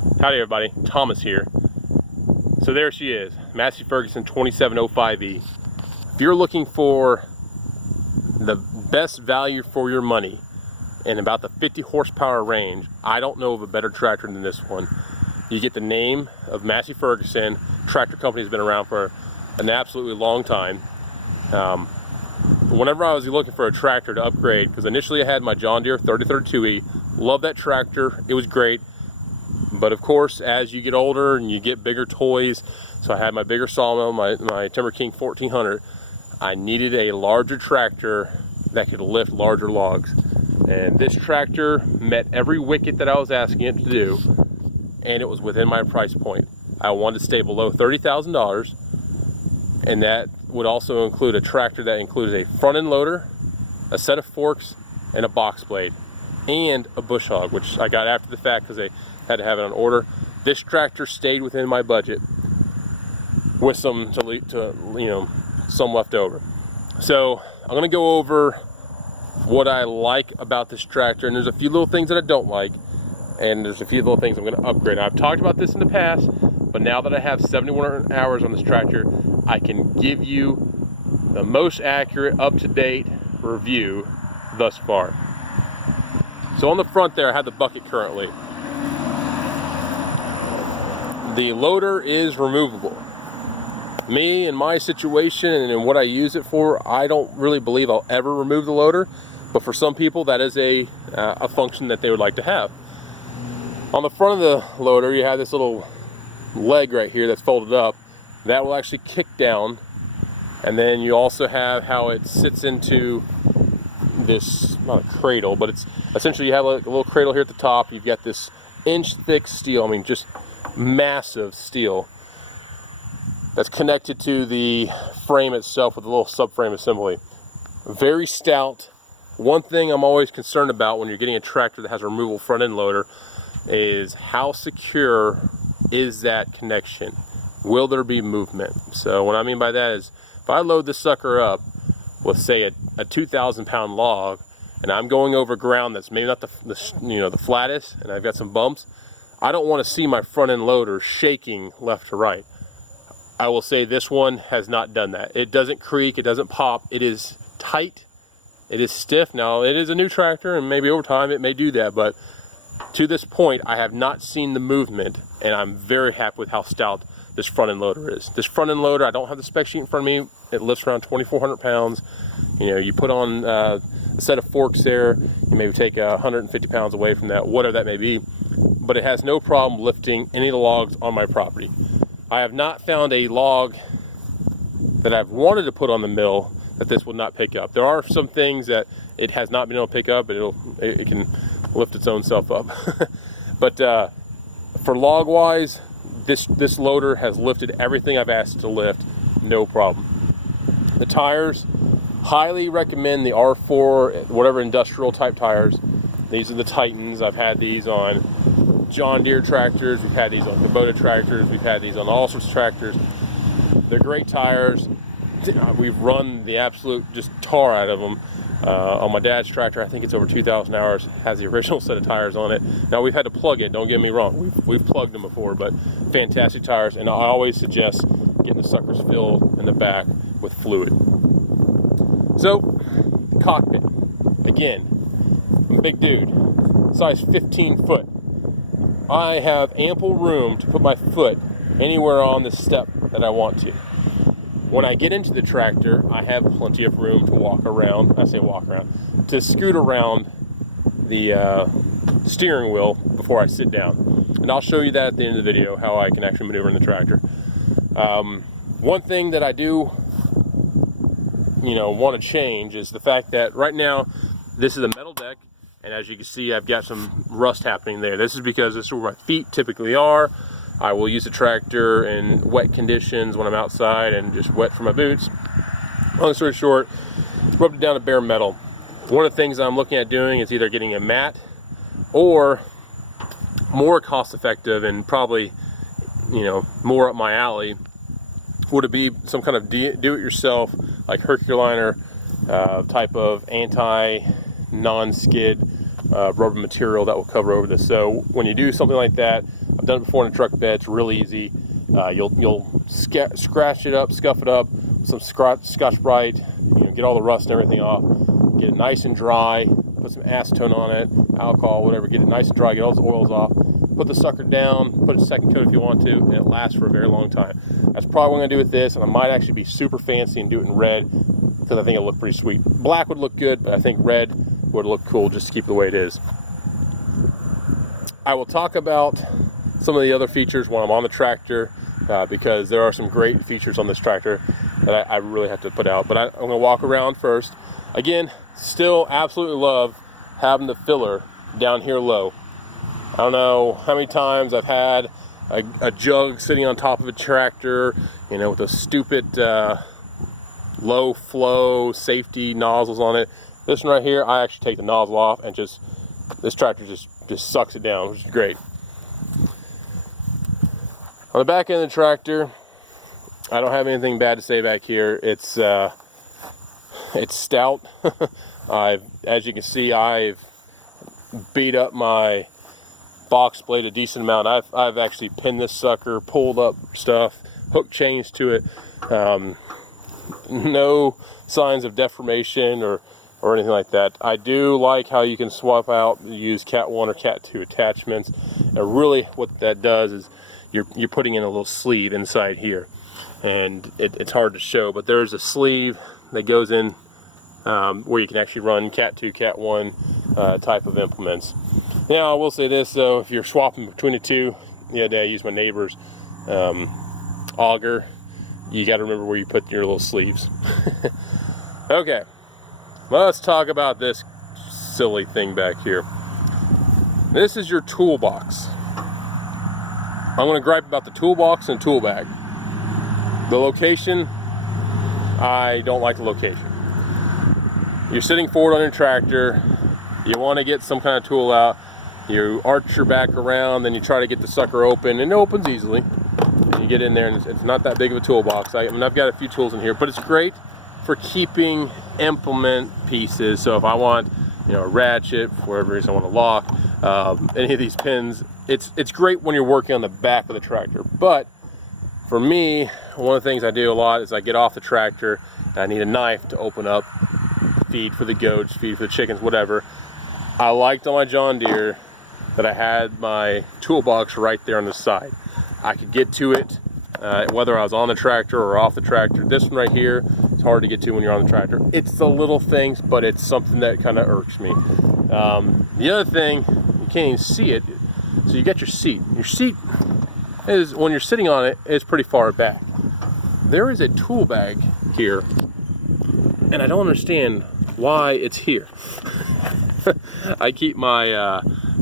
Howdy everybody, Thomas here. So there she is, Massey Ferguson 2705E. If you're looking for the best value for your money in about the 50 horsepower range, I don't know of a better tractor than this one. You get the name of Massey Ferguson. Tractor company has been around for an absolutely long time. Whenever I was looking for a tractor to upgrade, because initially I had my John Deere 3032E, loved that tractor, it was great. But of course, as you get older and you get bigger toys, so I had my bigger sawmill, my Timber King 1400, I needed a larger tractor that could lift larger logs. And this tractor met every wicket that I was asking it to do, and it was within my price point. I wanted to stay below $30,000, and that would also include a tractor that included a front end loader, a set of forks, and a box blade, and a bush hog, which I got after the fact because they had to have it on order. This tractor stayed within my budget with some some left over. So I'm going to go over what I like about this tractor, and there's a few little things that I don't like, and there's a few little things I'm going to upgrade. I've talked about this in the past, but now that I have 71 hours on this tractor, I can give you the most accurate, up-to-date review thus far. So on the front there, I have the bucket currently. The loader is removable. Me and my situation and what I use it for, I don't really believe I'll ever remove the loader, but for some people that is a function that they would like to have. On the front of the loader, you have this little leg right here that's folded up. That will actually kick down, and then you also have how it sits into this, not a cradle, but it's essentially you have a little cradle here at the top. You've got this inch thick steel, I mean just massive steel, that's connected to the frame itself with a little subframe assembly. Very stout. One thing I'm always concerned about when you're getting a tractor that has a removable front end loader is how secure is that connection? Will there be movement? So what I mean by that is, if I load this sucker up with say a 2,000 pound log, and I'm going over ground that's maybe not the flattest, and I've got some bumps, I don't want to see my front end loader shaking left to right. I will say this one has not done that. It doesn't creak, it doesn't pop, it is tight, it is stiff. Now it is a new tractor, and maybe over time it may do that, but to this point I have not seen the movement, and I'm very happy with how stout this front end loader is. This front end loader, I don't have the spec sheet in front of me, it lifts around 2,400 pounds. You put on a set of forks there, you maybe take 150 pounds away from that, whatever that may be, but it has no problem lifting any of the logs on my property. I have not found a log that I've wanted to put on the mill that this will not pick up. There are some things that it has not been able to pick up, but it can lift its own self up. But for log wise, this loader has lifted everything I've asked it to lift, no problem. The tires, highly recommend the R4, whatever industrial type tires. These are the Titans. I've had these on John Deere tractors, we've had these on Kubota tractors, we've had these on all sorts of tractors. They're great tires. We've run the absolute just tar out of them. On my dad's tractor, I think it's over 2,000 hours, has the original set of tires on it. Now we've had to plug it, don't get me wrong, we've plugged them before, but fantastic tires, and I always suggest getting the suckers filled in the back with fluid. So, cockpit, again, I'm a big dude, size 15 foot. I have ample room to put my foot anywhere on the step that I want to. When I get into the tractor, I have plenty of room to walk around, to scoot around the steering wheel before I sit down. And I'll show you that at the end of the video, how I can actually maneuver in the tractor. One thing that I do, want to change is the fact that right now, this is a metal deck, and as you can see, I've got some rust happening there. This is because this is where my feet typically are. I will use the tractor in wet conditions when I'm outside and just wet for my boots. Long story short, rubbed it down to bare metal. One of the things I'm looking at doing is either getting a mat, or more cost effective and probably, more up my alley, would it be some kind of do-it-yourself, like Herculiner type of non-skid rubber material that will cover over this. So when you do something like that, I've done it before in a truck bed. It's real easy. You'll scratch it up, scuff it up, some Scotch-Brite, get all the rust and everything off, get it nice and dry, put some acetone on it, alcohol, whatever, get it nice and dry, get all those oils off, put the sucker down, put a second coat if you want to, and it lasts for a very long time. That's probably what I'm going to do with this, and I might actually be super fancy and do it in red, because I think it'll look pretty sweet. Black would look good, but I think red would look cool just to keep it the way it is. I will talk about some of the other features when I'm on the tractor, because there are some great features on this tractor that I really have to put out. But I'm going to walk around first. Again, still absolutely love having the filler down here low. I don't know how many times I've had a jug sitting on top of a tractor, with those stupid low flow safety nozzles on it. This one right here, I actually take the nozzle off and this tractor just sucks it down, which is great. On the back end of the tractor, I don't have anything bad to say back here. It's stout. As you can see, I've beat up my box blade a decent amount. I've actually pinned this sucker, pulled up stuff, hooked chains to it. No signs of deformation or anything like that. I do like how you can swap out, use Cat 1 or Cat 2 attachments. And really what that does is you're putting in a little sleeve inside here. And it's hard to show, but there's a sleeve that goes in where you can actually run Cat 2, Cat 1 type of implements. Now I will say this though, if you're swapping between the two, the other day I used my neighbor's auger, you got to remember where you put your little sleeves. Okay, let's talk about this silly thing back here. This is your toolbox. I'm going to gripe about the toolbox and tool bag. The location, I don't like the location. You're sitting forward on your tractor, you want to get some kind of tool out, you arch your back around, then you try to get the sucker open, and it opens easily. And you get in there, and it's not that big of a toolbox. I've got a few tools in here, but it's great for keeping implement pieces. So if I want, a ratchet, for whatever reason I want to lock, any of these pins, it's great when you're working on the back of the tractor. But for me, one of the things I do a lot is I get off the tractor and I need a knife to open up feed for the goats, feed for the chickens, whatever. I liked on my John Deere that I had my toolbox right there on the side. I could get to it whether I was on the tractor or off the tractor. This one right here, it's hard to get to when you're on the tractor. It's the little things, but it's something that kind of irks me. The other thing, you can't even see it, so you got your seat. Your seat is, when you're sitting on it, it's pretty far back. There is a tool bag here, and I don't understand why it's here. I keep my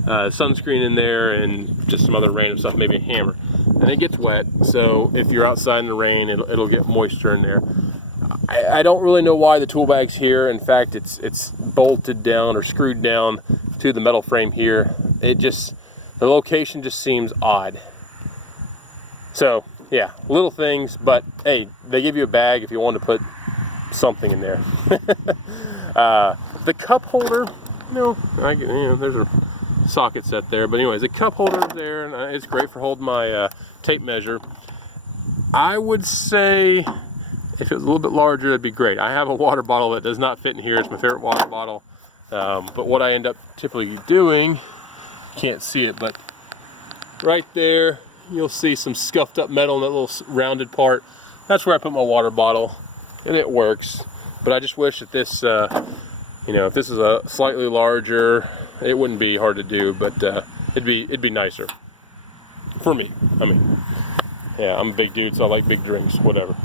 sunscreen in there and just some other random stuff, maybe a hammer. And it gets wet, so if you're outside in the rain, it'll get moisture in there. I don't really know why the tool bag's here. In fact, it's bolted down or screwed down to the metal frame here. The location just seems odd. So yeah, little things, but hey, they give you a bag if you want to put something in there. The cup holder, there's a socket set there, but anyways, the cup holder is there, and it's great for holding my tape measure. I would say if it was a little bit larger, that'd be great. I have a water bottle that does not fit in here. It's my favorite water bottle, but what I end up typically doing, can't see it, but right there you'll see some scuffed up metal in that little rounded part. That's where I put my water bottle, and it works. But I just wish that this if this is a slightly larger, it wouldn't be hard to do, but it'd be nicer for me. I mean, yeah, I'm a big dude, so I like big drinks, whatever.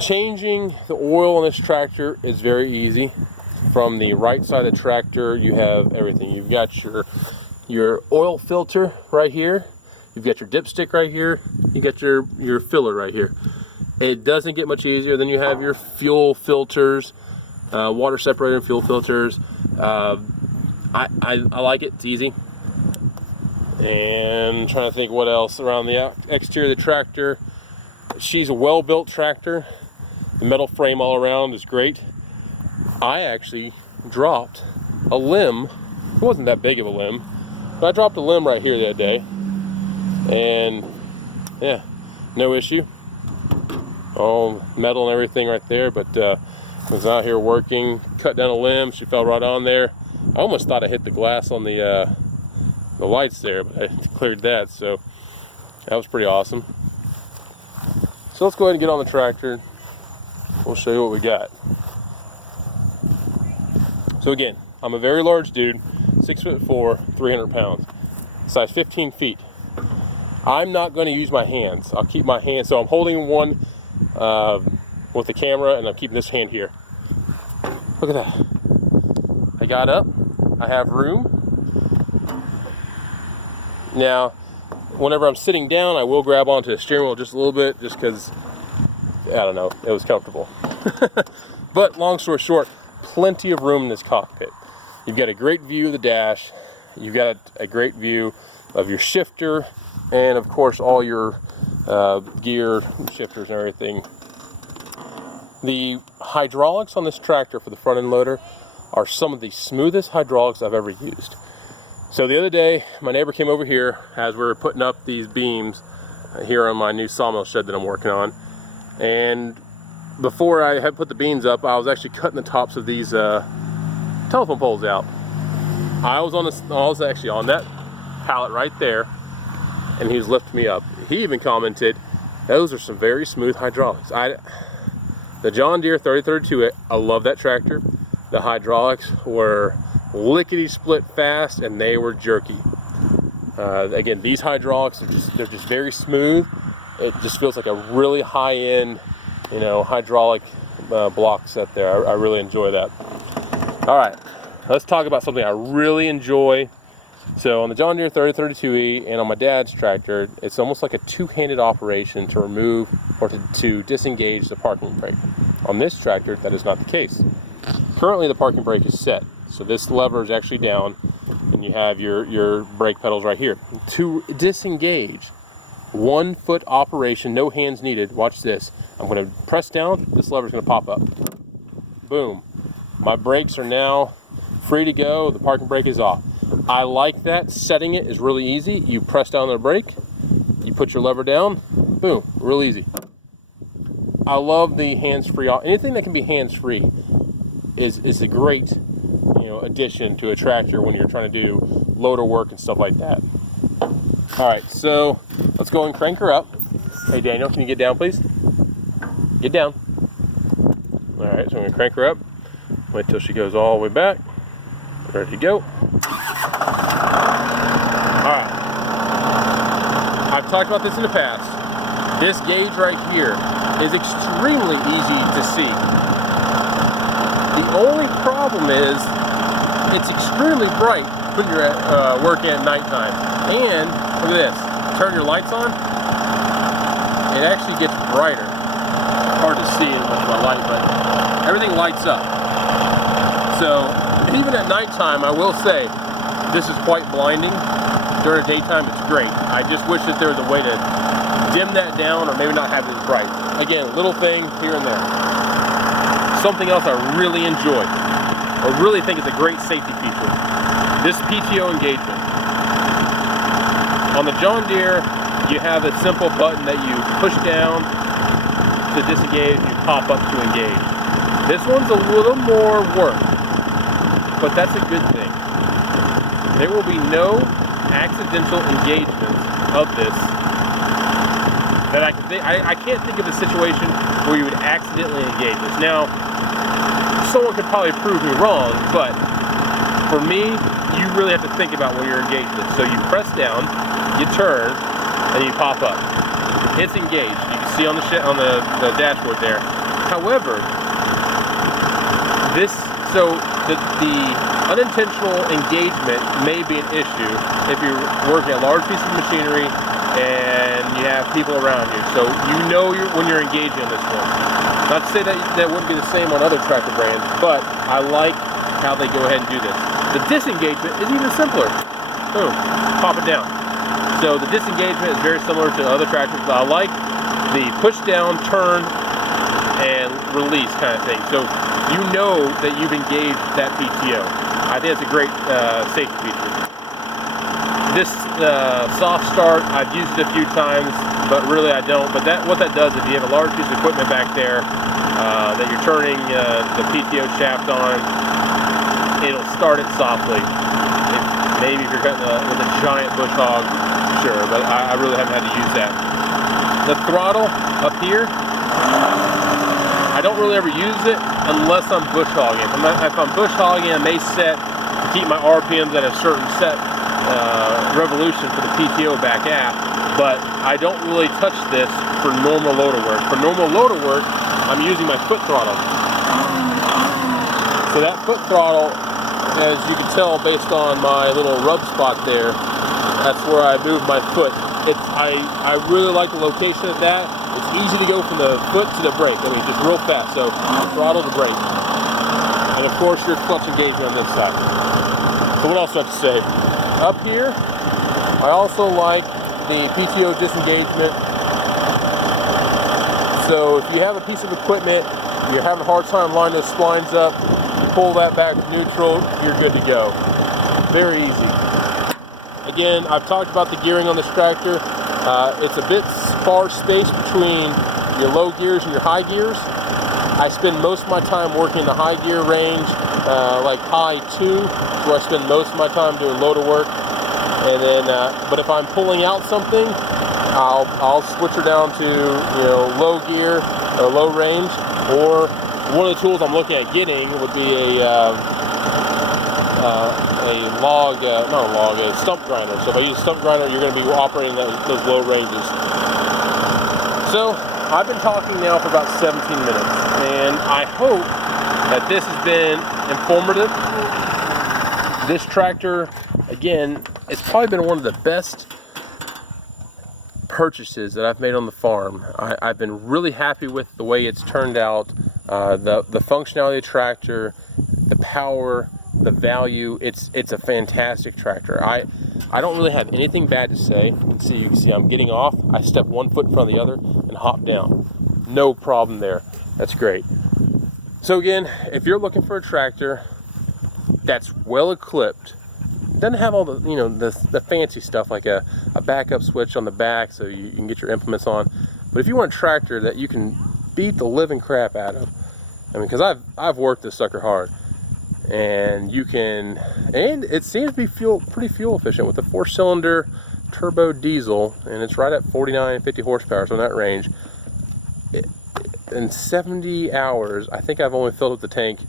Changing the oil on this tractor is very easy. From the right side of the tractor, you have everything. You've got your oil filter right here. You've got your dipstick right here. You got your filler right here. It doesn't get much easier. Then you have your fuel filters, water separator and fuel filters. I like it. It's easy. And I'm trying to think what else around the exterior of the tractor. She's a well-built tractor. The metal frame all around is great. I actually dropped a limb. It wasn't that big of a limb, But I dropped a limb right here the other day, and yeah, no issue. All metal and everything right there, but was out here working, cut down a limb. She fell right on there. I almost thought I hit the glass on the lights there, but I cleared that, so that was pretty awesome. So let's go ahead and get on the tractor. We'll show you what we got. So again, I'm a very large dude, 6'4", 300 pounds, size 15 feet. I'm not going to use my hands. I'll keep my hands, so I'm holding one with the camera, and I'm keeping this hand here. Look at that. I got up. I have room. Now, whenever I'm sitting down, I will grab onto the steering wheel just a little bit, just because, I don't know, it was comfortable. But long story short, plenty of room in this cockpit. You've got a great view of the dash. You've got a great view of your shifter, and of course all your gear, shifters, and everything. The hydraulics on this tractor for the front end loader are some of the smoothest hydraulics I've ever used. So the other day, my neighbor came over here as we were putting up these beams here on my new sawmill shed that I'm working on. And before I had put the beams up, I was actually cutting the tops of these telephone poles out. I was actually on that pallet right there, and he was lifting me up. He even commented, those are some very smooth hydraulics. The John Deere 3032, I love that tractor. The hydraulics were lickety split fast, and they were jerky. Again, these hydraulics are they're just very smooth. It just feels like a really high-end, hydraulic block set there. I really enjoy that. All right, let's talk about something I really enjoy. So on the John Deere 3032E and on my dad's tractor, it's almost like a two-handed operation to remove or to disengage the parking brake. On this tractor, that is not the case. Currently, the parking brake is set. So this lever is actually down, and you have your brake pedals right here. To disengage, 1 foot operation, no hands needed. Watch this. I'm going to press down, this lever is going to pop up. Boom. My brakes are now free to go, the parking brake is off. I like that. Setting it is really easy. You press down the brake, you put your lever down, boom, real easy. I love the hands-free. Anything that can be hands-free is a great addition to a tractor when you're trying to do loader work and stuff like that. All right, so let's go and crank her up. Hey Daniel, can you get down please? Get down. All right, so I'm gonna crank her up. Wait till she goes all the way back. Ready to go. Alright. I've talked about this in the past. This gauge right here is extremely easy to see. The only problem is it's extremely bright when you're working at nighttime. And look at this. Turn your lights on. It actually gets brighter. Hard to see with my light, but everything lights up. So even at nighttime, I will say this is quite blinding. During the daytime, it's great. I just wish that there was a way to dim that down or maybe not have it as bright. Again, little thing here and there. Something else I really enjoy, or really think is a great safety feature, this PTO engagement. On the John Deere, you have a simple button that you push down to disengage and you pop up to engage. This one's a little more work, but that's a good thing. There will be no accidental engagements of this that I can think. I can't think of a situation where you would accidentally engage this. Now, someone could probably prove me wrong, but for me, you really have to think about when you're engaged this. So you press down, you turn, and you pop up. It's engaged. You can see on the dashboard there. However, the unintentional engagement may be an issue if you're working a large piece of machinery and you have people around you. So when you're engaging on this one. Not to say that wouldn't be the same on other tractor brands, but I like how they go ahead and do this. The disengagement is even simpler. Boom, pop it down. So the disengagement is very similar to other tractors, but I like the push down, turn, and release kind of thing. So you know that you've engaged that PTO. I think it's a great safety feature. This soft start, I've used it a few times, but really I don't. But what that does, if you have a large piece of equipment back there that you're turning the PTO shaft on, it'll start it softly. Maybe if you're cutting with a giant bush hog, sure, but I really haven't had to use that. The throttle up here, I don't really ever use it unless I'm bush hogging. If I'm bush hogging, I may set to keep my RPMs at a certain set revolution for the PTO back aft, but I don't really touch this for normal loader work. For normal loader work, I'm using my foot throttle. So that foot throttle, as you can tell based on my little rub spot there, that's where I move my foot. I really like the location of that. It's easy to go from the foot to the brake. I mean, just real fast. So throttle to brake. And of course your clutch engagement on this side. So what else do I have to say? Up here, I also like the PTO disengagement. So if you have a piece of equipment, you're having a hard time lining those splines up, you pull that back to neutral, you're good to go. Very easy. Again, I've talked about the gearing on this tractor. It's a bit sparse space between your low gears and your high gears. I spend most of my time working in the high gear range, like high 2, where I spend most of my time doing loader work. And then, but if I'm pulling out something, I'll switch her down to low gear, low range. Or one of the tools I'm looking at getting would be a stump grinder. So if I use a stump grinder, you're going to be operating those low ranges. So I've been talking now for about 17 minutes, and I hope that this has been informative. This tractor, again, it's probably been one of the best purchases that I've made on the farm. I've been really happy with the way it's turned out, the functionality of the tractor, the power, the value. It's a fantastic tractor. I don't really have anything bad to say. You can see I'm getting off. I step one foot in front of the other and hop down. No problem there. That's great. So again, if you're looking for a tractor that's well equipped, doesn't have all the the fancy stuff like a backup switch on the back so you can get your implements on, but if you want a tractor that you can beat the living crap out of, I mean, because I've worked this sucker hard, and it seems to be pretty fuel efficient with a 4-cylinder turbo diesel, and it's right at 49-50 horsepower, so in that range. In 70 hours, I think I've only filled up the tank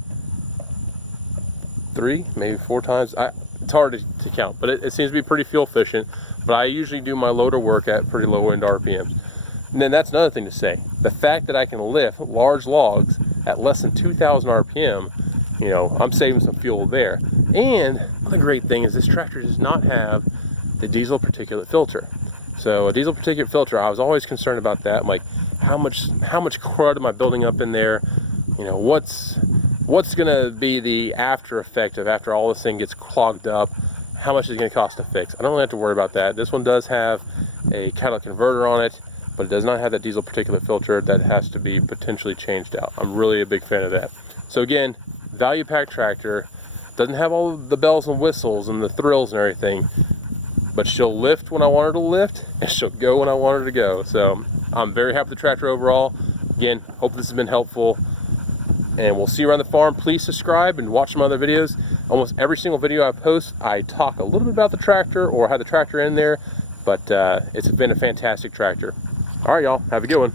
3, maybe 4 times. It's hard to count, but it seems to be pretty fuel efficient. But I usually do my loader work at pretty low end RPMs. And then that's another thing to say. The fact that I can lift large logs at less than 2,000 RPM, I'm saving some fuel there. And another great thing is this tractor does not have the diesel particulate filter. So a diesel particulate filter, I was always concerned about that. I'm like, how much crud am I building up in there? What's gonna be the after effect of after all this thing gets clogged up? How much is it gonna cost to fix? I don't really have to worry about that. This one does have a catalytic converter on it, but it does not have that diesel particulate filter that has to be potentially changed out. I'm really a big fan of that. So again, value pack tractor, doesn't have all the bells and whistles and the thrills and everything, but she'll lift when I want her to lift, and she'll go when I want her to go. So I'm very happy with the tractor overall. Again, hope this has been helpful, and we'll see you around the farm. Please subscribe and watch some other videos. Almost every single video I post, I talk a little bit about the tractor or have the tractor in there, but it's been a fantastic tractor. All right, y'all, have a good one.